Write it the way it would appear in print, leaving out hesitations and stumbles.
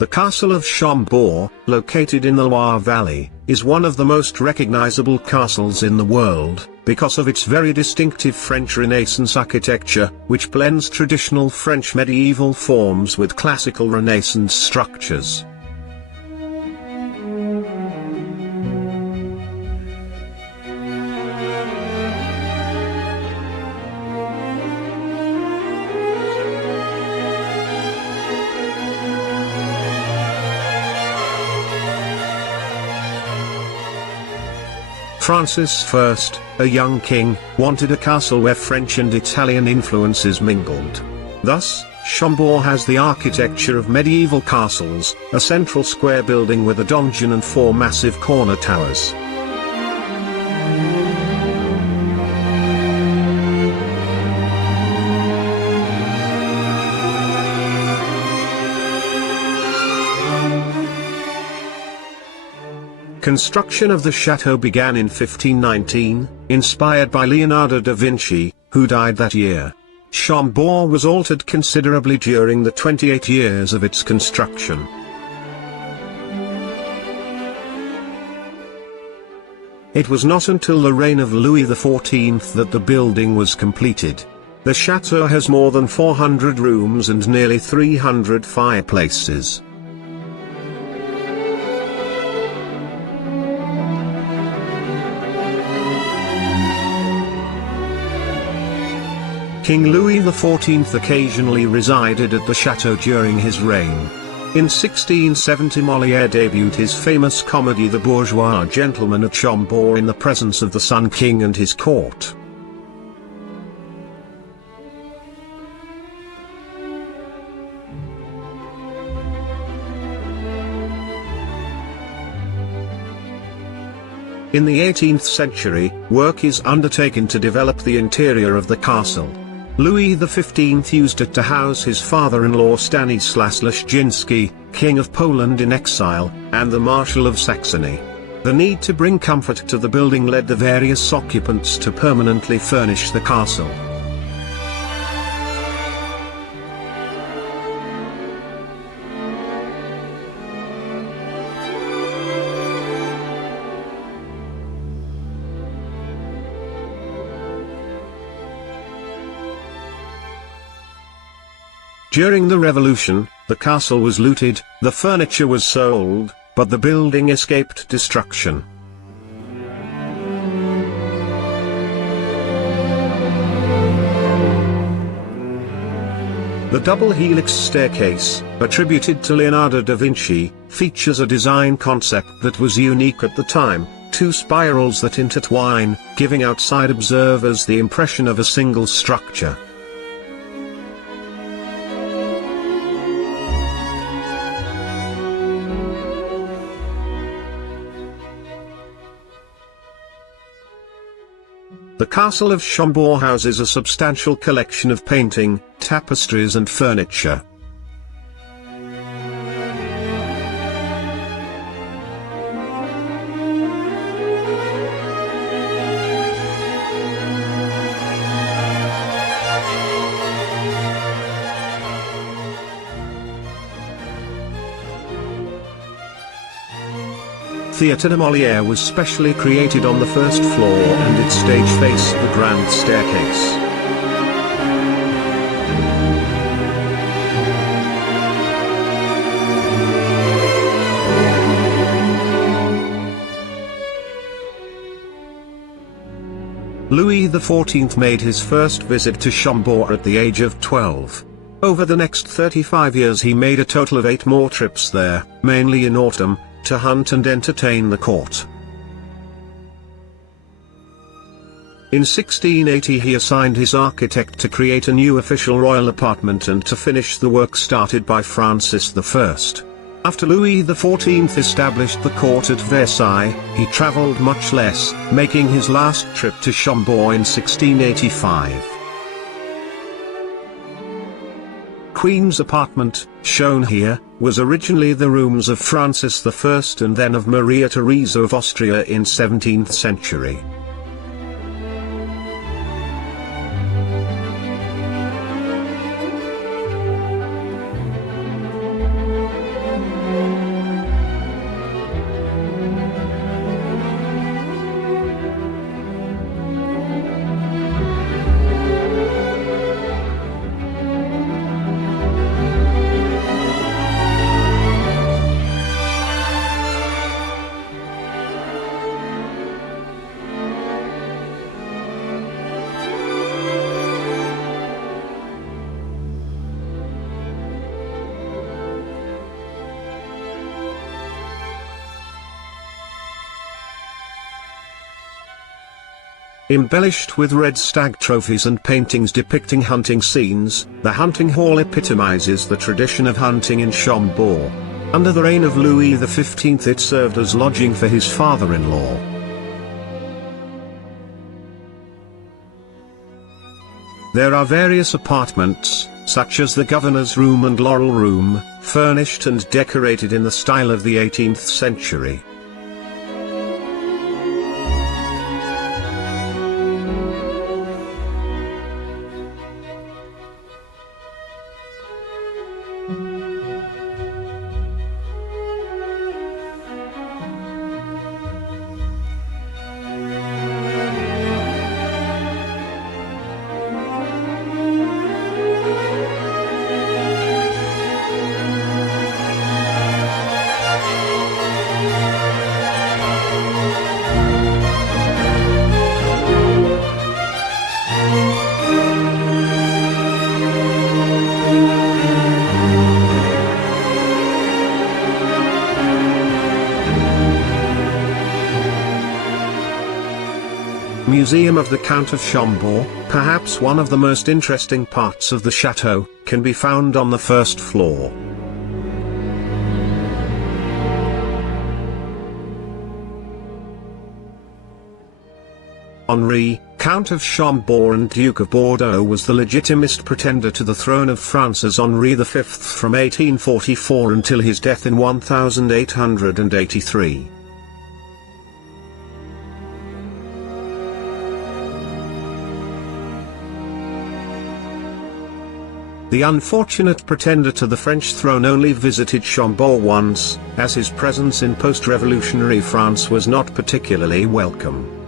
The Castle of Chambord, located in the Loire Valley, is one of the most recognizable castles in the world, because of its very distinctive French Renaissance architecture, which blends traditional French medieval forms with classical Renaissance structures. Francis I, a young king, wanted a castle where French and Italian influences mingled. Thus, Chambord has the architecture of medieval castles, a central square building with a donjon and 4 massive corner towers. Construction of the chateau began in 1519, inspired by Leonardo da Vinci, who died that year. Chambord was altered considerably during the 28 years of its construction. It was not until the reign of Louis XIV that the building was completed. The chateau has more than 400 rooms and nearly 300 fireplaces. King Louis XIV occasionally resided at the chateau during his reign. In 1670 Molière debuted his famous comedy The Bourgeois Gentleman at Chambord in the presence of the Sun King and his court. In the 18th century, work is undertaken to develop the interior of the castle. Louis XV used it to house his father-in-law Stanislas Leszczynski, King of Poland in exile, and the Marshal of Saxony. The need to bring comfort to the building led the various occupants to permanently furnish the castle. During the Revolution, the castle was looted, the furniture was sold, but the building escaped destruction. The double helix staircase, attributed to Leonardo da Vinci, features a design concept that was unique at the time: 2 spirals that intertwine, giving outside observers the impression of a single structure. The Castle of Chambord houses a substantial collection of painting, tapestries and furniture. Theatre de Molière was specially created on the first floor and its stage faced the grand staircase. Louis XIV made his first visit to Chambord at the age of 12. Over the next 35 years he made a total of 8 more trips there, mainly in autumn, to hunt and entertain the court. In 1680 he assigned his architect to create a new official royal apartment and to finish the work started by Francis I. After Louis XIV established the court at Versailles, he travelled much less, making his last trip to Chambord in 1685. Queen's apartment, shown here, was originally the rooms of Francis I and then of Maria Theresa of Austria in 17th century. Embellished with red stag trophies and paintings depicting hunting scenes, the hunting hall epitomizes the tradition of hunting in Chambord. Under the reign of Louis XV it served as lodging for his father-in-law. There are various apartments, such as the Governor's Room and Laurel Room, furnished and decorated in the style of the 18th century. Museum of the Count of Chambord, perhaps one of the most interesting parts of the chateau, can be found on the first floor. Henri, Count of Chambord and Duke of Bordeaux, was the legitimist pretender to the throne of France as Henri V from 1844 until his death in 1883. The unfortunate pretender to the French throne only visited Chambord once, as his presence in post-revolutionary France was not particularly welcome.